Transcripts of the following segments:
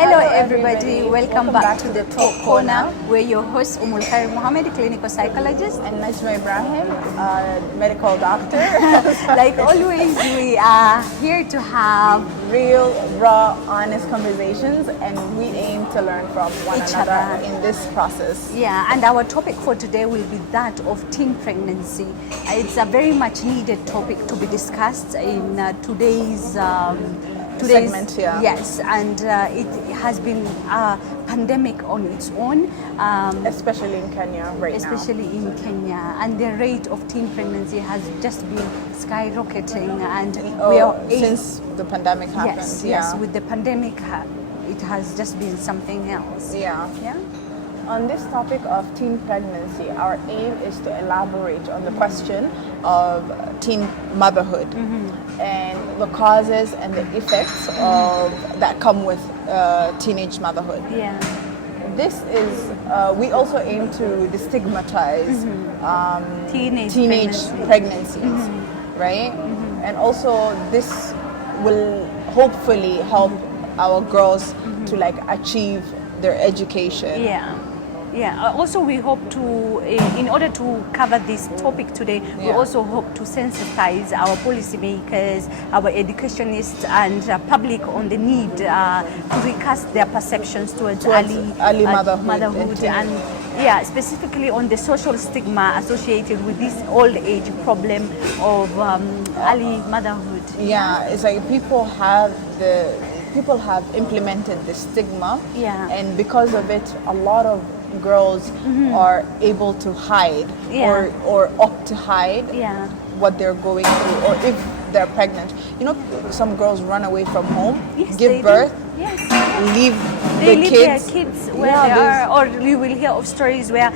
Hello everybody, welcome back to the Talk Corner. We're your hosts Umul Khair Mohammed, clinical psychologist, and Najma Ibrahim, medical doctor. Like always, we are here to have real, raw, honest conversations, and we aim to learn from one another in this process. Yeah, and our topic for today will be that of teen pregnancy. It's a very much needed topic to be discussed in today's segment here. Yes, and it has been a pandemic on its own. Especially in Kenya right now. Especially in Kenya. And the rate of teen pregnancy has just been skyrocketing. And since the pandemic happened. Yes, with the pandemic, it has just been something else. Yeah. On this topic of teen pregnancy, our aim is to elaborate on the question of teen motherhood and the causes and the effects that come with teenage motherhood. Yeah. This is, we also aim to destigmatize teenage pregnancies, right? And also this will hopefully help our girls to like achieve their education. Yeah. Also, we hope to, in order to cover this topic today, we also hope to sensitize our policymakers, our educationists, and public on the need to recast their perceptions towards early motherhood and specifically on the social stigma associated with this old age problem of early motherhood. Yeah, it's like people have implemented the stigma, and because of it, a lot of girls are able to hide or opt to hide what they're going through, or if they're pregnant. You know, some girls run away from home, give birth, leave their kids where they are, or you will hear of stories where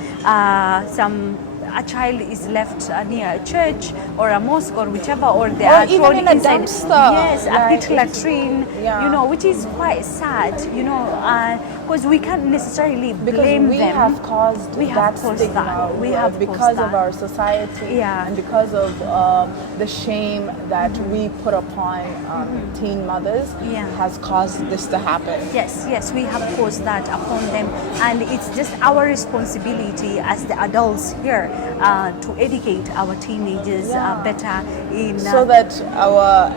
a child is left near a church or a mosque or whichever, or they are thrown in a dumpster. Yes, a pit latrine, you know, which is quite sad, you know, because we can't necessarily blame them. We have caused that stigma. We have because of our society and because of the shame that we put upon teen mothers has caused this to happen. Yes, we have caused that upon them, and it's just our responsibility as the adults here to educate our teenagers better in so that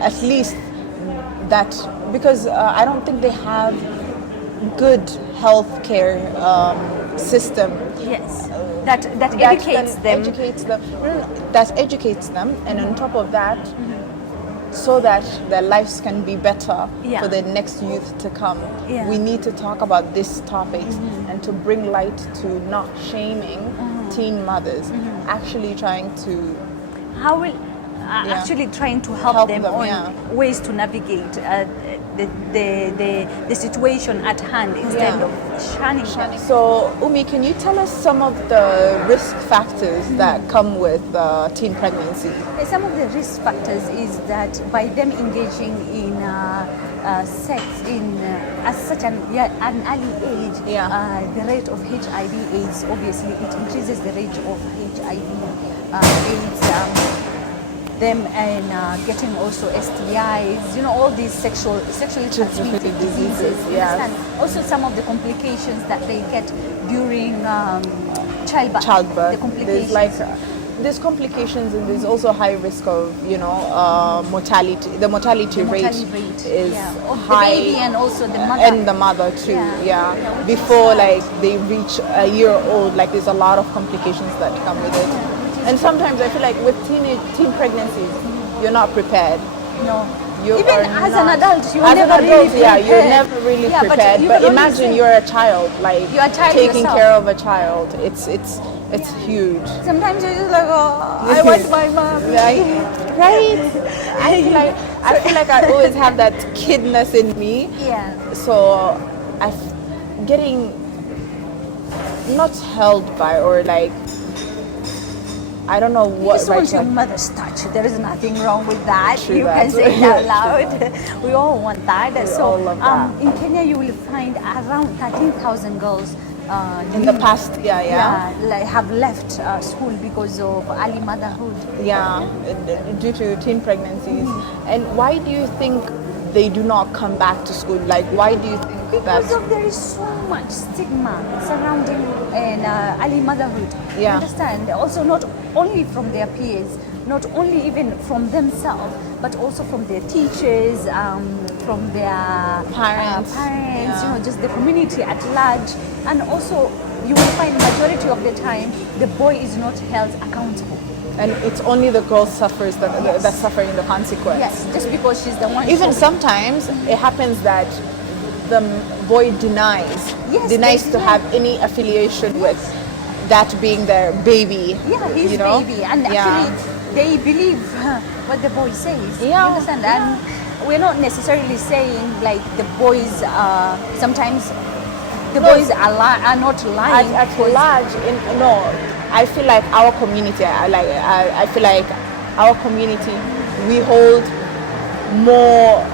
at least that, because I don't think they have good healthcare system. Yes, that educates them. That educates them, and on top of that, so that their lives can be better for the next youth to come. We need to talk about these topics and to bring light to not shaming teen mothers, actually trying to trying to help them on ways to navigate the situation at hand instead of shunning them. So, Umi, can you tell us some of the risk factors that come with teen pregnancy? Some of the risk factors is that by them engaging in sex at such an early age, the rate of HIV/AIDS, obviously it increases the rate of HIV/AIDS. Them and getting also STIs, you know, all these sexually transmitted diseases. And also some of the complications that they get during childbirth. The complications. There's complications, and there's also high risk of, mortality. The mortality rate is high, the baby and also the mother. And the mother too. Before they reach a year old, there's a lot of complications that come with it. And sometimes I feel like with teen pregnancies, you're not prepared. No. Even as an adult, you're never really prepared. But imagine you're a child, taking care of a child. It's huge. Sometimes you're just like, I want my mom. Right? I feel like I always have that kidness in me. So I'm getting not held by, or I don't know what. You just want your mother's touch. There is nothing wrong with that. You can say it out loud. We all want that. All love that. In Kenya, you will find around 13,000 girls in the past, have left school because of early motherhood. Due to teen pregnancies. And why do you think they do not come back to school? Why do you think Because of there is so much stigma surrounding early motherhood. You Yeah. understand? Also, not only from their peers, not only even from themselves, but also from their teachers, from their Parents. parents, Yeah. just the community at large. And also, you will find majority of the time, the boy is not held accountable. And it's only the girl suffers that's suffering the consequence. Yes, just because she's the one. Even showing- sometimes it happens that the boy denies Yes, denies they to deny. have any affiliation with that being their baby. Yeah, his you know? baby, and Yeah. actually they believe what the boy says. You Yeah, understand? yeah. And we're not necessarily saying like the boys. Sometimes the No, boys are not lying. At because- large, no, I feel like our community. I feel like our community. We hold more.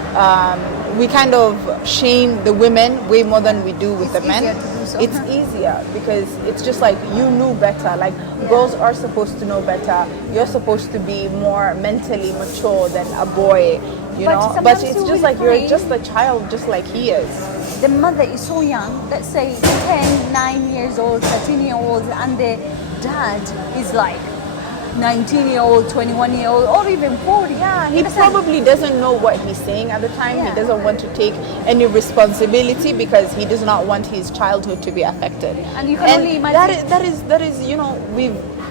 We kind of shame the women way more than we do with It's the men. easier to do so. It's easier because it's just like you knew better. Like girls are supposed to know better. You're supposed to be more mentally mature than a boy. You But know, but sometimes it's you just will like you're find- just a child, just like he is. the mother is so young, let's say 10, 9 years old, 13-year-old, and the dad is like 19-year-old, 21-year-old, or even 40. Yeah, he You understand? probably doesn't know what he's saying at the time. Yeah. He doesn't want to take any responsibility because he does not want his childhood to be affected. And you can only imagine- that is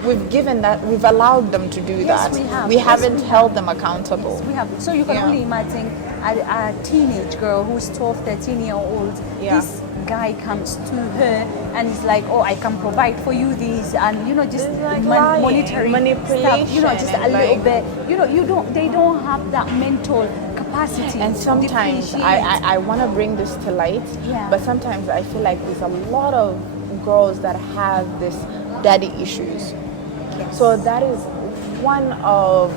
we've given that, we've allowed them to do Yes, that. we have. We Yes, haven't we held them accountable. We have. So you can Yeah. only imagine a teenage girl who's 12, 13-year-old. Yeah. This guy comes to her and is like, oh, I can provide for you these, and just It's like lying, monetary manipulation, stuff, just a and little like- bit. They don't have that mental capacity. And to sometimes differentiate. I want to bring this to light, Yeah. but sometimes I feel like there's a lot of girls that have this daddy issues. Yes. So that is one of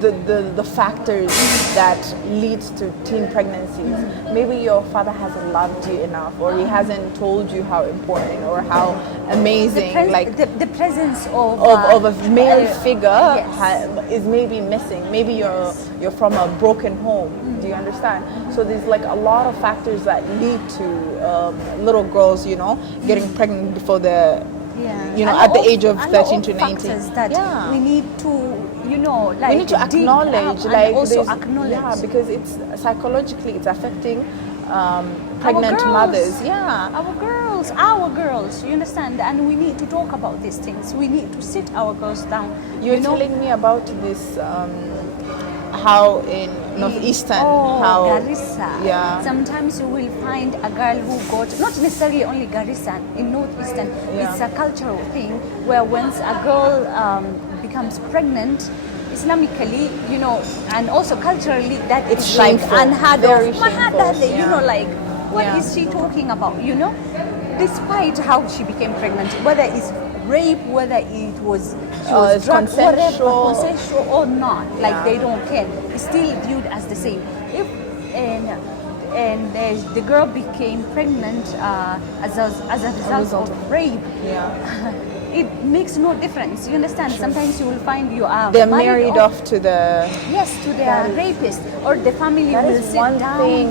the factors that leads to teen pregnancies. Maybe your father hasn't loved you enough, or he hasn't told you how important or how amazing, like the presence of of a male figure yes. is maybe missing. Maybe you're from a broken home. Do you understand? So there's like a lot of factors that lead to little girls, getting pregnant before the Yeah. at the age of and 13 all to 19. factors that Yeah. we need to, like We need to dig acknowledge, up like and also there's- acknowledge. yeah, because it's psychologically it's affecting Our pregnant girls. mothers. Yeah, Our girls, you understand, and we need to talk about these things. We need to sit our girls down. you're telling me about this. How in northeastern, how Garissa. yeah. Sometimes you will find a girl who got, not necessarily only Garissa, in northeastern, Yeah. it's a cultural thing where once a girl becomes pregnant, Islamically, and also culturally, that It's is like shameful. unheard Very of. shameful, yeah. Like, what Yeah. is she talking about, Despite how she became pregnant, whether it's rape, whether it was she was It's drugged, whatever, consensual. consensual or not, like Yeah. they don't care. It's still viewed as the same. If the girl became pregnant as a result of rape, Yeah. it makes no difference. You understand? Sometimes you will find you are They're married off to the. Yes, to their rapist, or the family That will is sit one down. thing.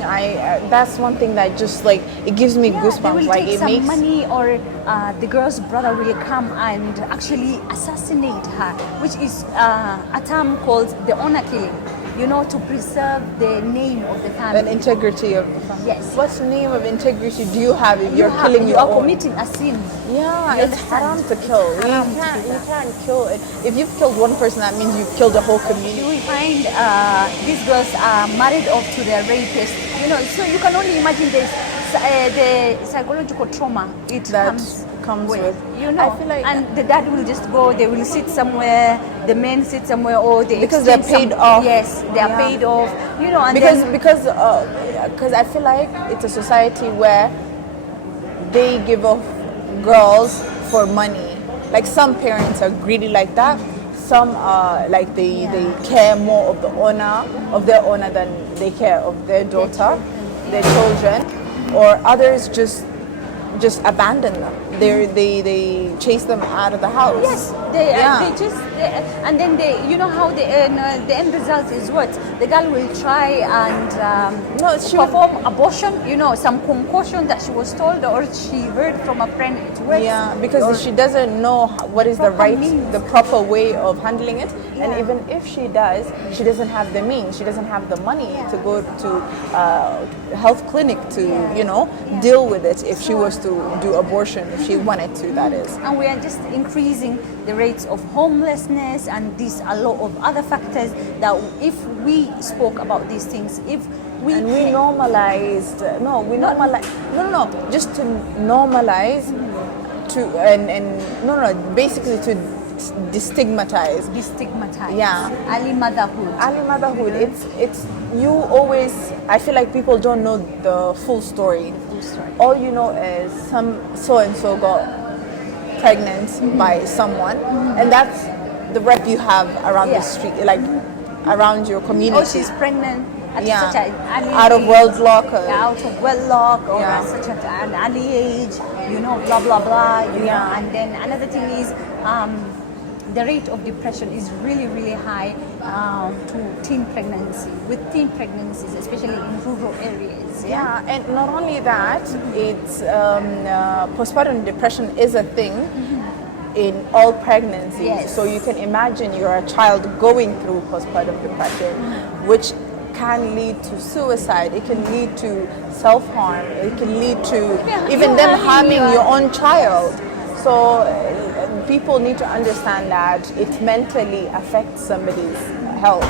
That's one thing that just like it gives me Yeah, they goosebumps. will Like take it some makes. money, or the girl's brother will come and actually assassinate her, which is a term called the honor killing. To preserve the name of the family. An integrity of the family. Yes. What name of integrity do you have if you're killing you your are own? committing a sin. Yeah, You it's understand? haram to kill. Haram to do You that. can't kill it. If you've killed one person, that means you've killed the whole You community. will find these girls are married off to their rapist. So you can only imagine this, the psychological trauma it That comes with. I feel like and the dad will just go. They will sit somewhere. The men sit somewhere, or they Because they're exchange paid off. Yes, they are Yeah. paid off. And because I feel like it's a society where they give off girls for money. Like some parents are greedy like that. Some are like they care more of the honor of their honor than they care of their daughter, their children, or others just just abandon them. They chase them out of the house. Yes, and then you know how the end result is what? The girl will try and perform abortion, you know, some concoction that she was told or she heard from a friend it works. Yeah, because she doesn't know what is the proper way of handling it. Yeah. And even if she does, she doesn't have the means, she doesn't have the money to go to health clinic to, you know, deal with it if she was to do abortion, if she wanted to, that is. And we are just increasing the rates of homelessness and a lot of other factors that if we spoke about these things, if we normalized, just to normalize basically to destigmatize. Yeah. Early motherhood. It's you always, I feel like people don't know the full story. All you know is some so and so got pregnant by someone, and that's the rep you have around the street, like around your community. Oh, she's pregnant at such an early out of wedlock. Out of wedlock or at such an early age, you know, blah blah blah. You know, and then another thing is. The rate of depression is really, really high to teen pregnancy, with teen pregnancies, especially in rural areas. Yeah, and not only that, it's postpartum depression is a thing in all pregnancies. Yes. So you can imagine you're a child going through postpartum depression, which can lead to suicide. It can lead to self-harm. It can lead to even them harming your own child. So people need to understand that it mentally affects somebody's health.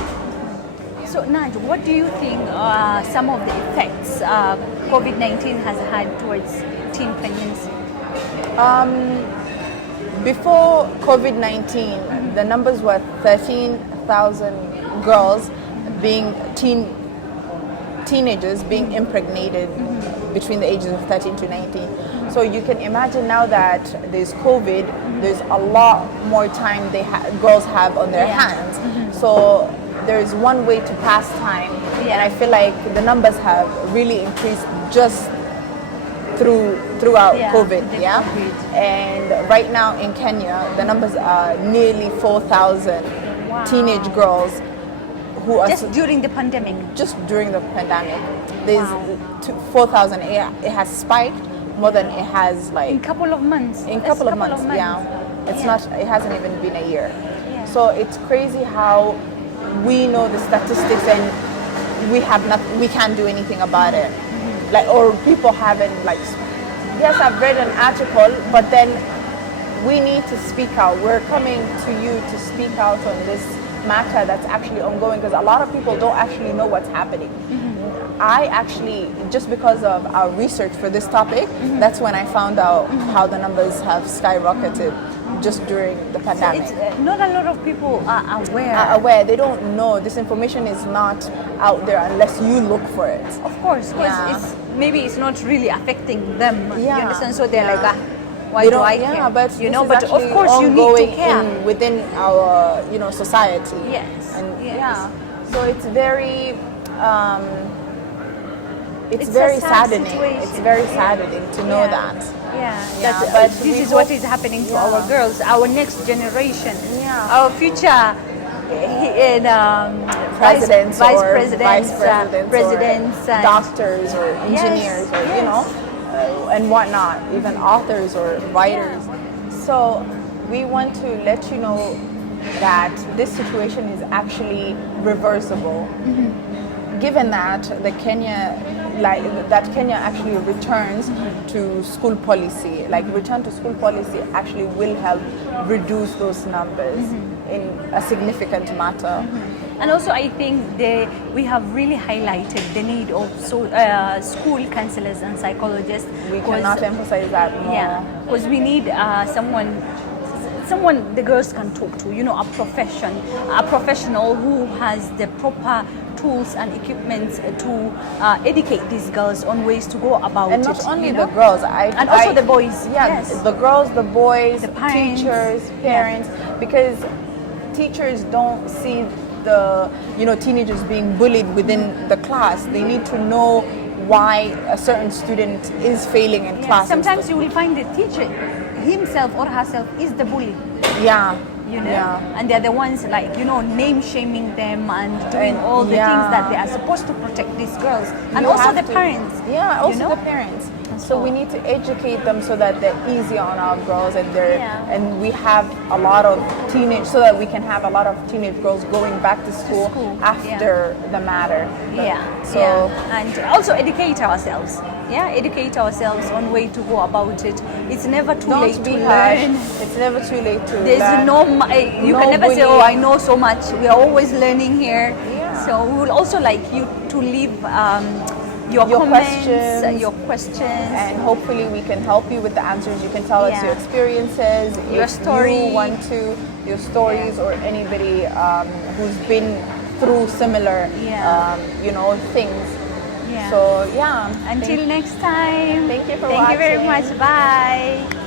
So Naj, what do you think some of the effects COVID-19 has had towards teen pregnancy? Before COVID-19, the numbers were 13,000 girls being teenagers being impregnated between the ages of 13 to 19. So you can imagine now that there's COVID, there's a lot more time girls have on their hands. So there's one way to pass time, and I feel like the numbers have really increased just throughout COVID. COVID. And right now in Kenya, the numbers are nearly 4,000 teenage girls who are just during the pandemic. Just during the pandemic, there's 4,000. It has spiked more than it has in couple of months. In couple of months, it's not. It hasn't even been a year. So it's crazy how we know the statistics and we can't do anything about it. Like, or people haven't yes, I've read an article, but then we need to speak out. We're coming to you to speak out on this matter that's actually ongoing, because a lot of people don't actually know what's happening. I actually, just because of our research for this topic, that's when I found out how the numbers have skyrocketed just during the pandemic. So it's, not a lot of people are aware. They don't know. This information is not out there unless you look for it. Of course, because maybe it's not really affecting them. You understand? So they're like, why do I care? But you know, but of course you need to care within our society. Yes. And so it's very. It's very saddening. It's very saddening to know that. But this is what is happening to our girls, our next generation, our future presidents, vice presidents, or doctors or engineers, or and whatnot, even authors or writers. So we want to let you know that this situation is actually reversible. Given that Kenya actually returns to school policy, return to school policy actually will help reduce those numbers in a significant matter. And also, I think we have really highlighted the need of school counselors and psychologists. We cannot emphasize that more. Yeah, because we need someone the girls can talk to, a professional who has the proper tools and equipment to educate these girls on ways to go about it. And not only the girls, and also the boys. The girls, the boys, the parents, teachers, parents, because teachers don't see the teenagers being bullied within the class. They need to know why a certain student is failing in class. Sometimes you will find the teacher himself or herself is the bully. Yeah. You know, and they're the ones like, you know, name shaming them and doing all the things that they are supposed to protect these girls, and also the parents. Yeah, also the parents. So we need to educate them so that they're easy on our girls, and and we have a lot of so that we can have a lot of teenage girls going back to school after the matter. And also educate ourselves. Educate ourselves on way to go about it. It's never too late to learn. It's never too late to There's learn. You can never say, oh, I know so much. We are always learning here. So we will also like you to leave your comments, your questions, and hopefully we can help you with the answers. You can tell us your experiences, your story, your stories, or anybody who's been through similar, things. So until next time. Thank you for watching. watching. Thank you very much. Bye.